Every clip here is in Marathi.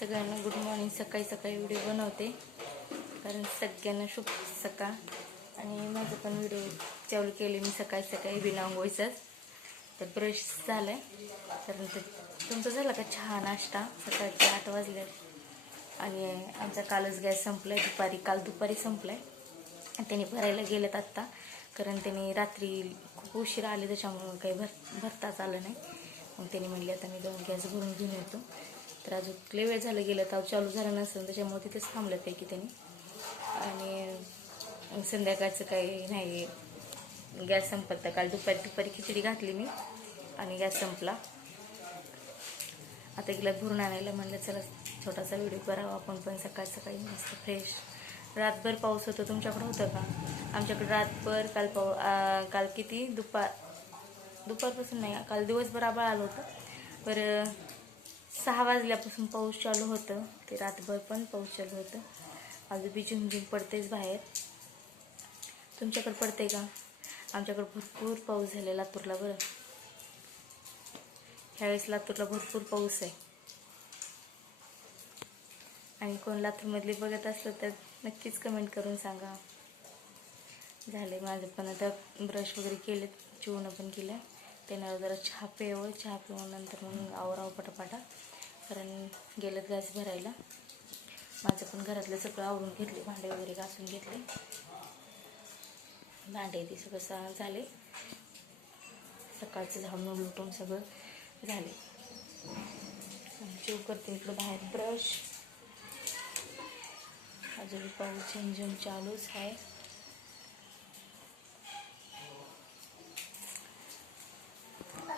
सगळ्यांना गुड मॉर्निंग. सकाळी सकाळी व्हिडिओ बनवते कारण सगळ्यांना शुभ सकाळ. आणि माझं पण व्हिडिओ चालू केले मी सकाळी सकाळी बिना अंघोळीचाच. तर ब्रश झालं आहे. तर तुमचं झालं का चहा नाश्ता? सकाळचे 8 वाजले आणि आमचा कालच गॅस संपला आहे. काल दुपारी संपला आहे. त्यांनी भरायला गेलेत आत्ता, कारण त्यांनी रात्री खूप उशीर आले त्याच्यामुळं काही भरताच आलं नाही. मग त्यांनी म्हणले आता मी 2 गॅस भरून घेऊन येतो. तर अजून लय वेळ झालं गेलं तर चालू झालं नसेल, त्याच्यामुळे तिथेच थांबलं पैकी त्यांनी. आणि संध्याकाळचं काही नाही, गॅस संपत. काल दुपारी खिचडी घातली मी आणि गॅस संपला. आता गेला भरून आणायला. म्हणलं चला छोटासा व्हिडिओ करावा आपण पण सकाळ सकाळी मस्त फ्रेश. रातभर पाऊस होतो. तुमच्याकडं होतं का? आमच्याकडे रातभर काल किती दुपारपासून नाही, काल दिवसभर आभाळ आलं होतं. बरं 6 वाजल्यापासून पाऊस चालू होतं. ते रातभर पण पाऊस चालू होतं. अजून बी झिमझिम पडतेच बाहेर. तुमच्याकडे पडते का? आमच्याकडे भरपूर पाऊस झाला लातूरला. बरं ह्यावेळेस लातूरला भरपूर पाऊस आहे. आणि कोण लातूरमधले बघत असलं तर नक्कीच कमेंट करून सांगा. झाले माझं पण आता ब्रश वगैरे केले, जेवण पण केलं. त्यांना जरा चहा प्यावं. चहा पिऊन नंतर मग आवरावं पटापटा, कारण गेलं गॅस भरायला. माझं पण घरातलं सगळं आवरून घेतले, भांडे वगैरे घासून घेतले. भांडे ते सगळं झाले. सकाळचं झाडून लुटून सगळं झाले. जेव करते इकडं बाहेर ब्रश. अजून पाऊस झिमझिम चालूच आहे.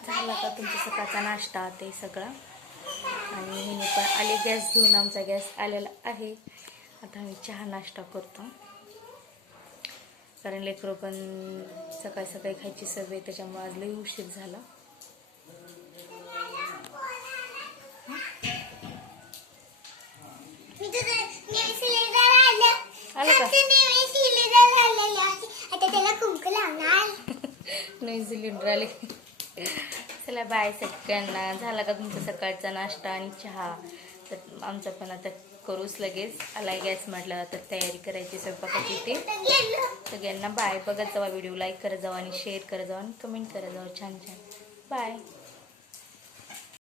झाला का तुमचा सकाळचा नाश्ता ते सगळा? आणि हिने पण आले गॅस घेऊन. आमचा गॅस आलेला आहे. आता आम्ही चहा नाश्ता करतो, कारण लेकरं पण सकाळी सकाळी खायची सवय, त्याच्यामुळे आज लई उशीर झाला. नाही सिलेंडर आले. चला बाय सगळ्यांना. झाला का तुमचा सकाळचा नाश्ता आणि चहा? तर आमचा पण आता करूच लगेच. आलाय गॅस म्हटलं तर तयारी करायची स्वयंपाकाची. ते सगळ्यांना बाय. बघत जावा व्हिडिओ, लाईक करत जावा आणि शेअर करत जावा आणि कमेंट करत जावा छान छान. बाय.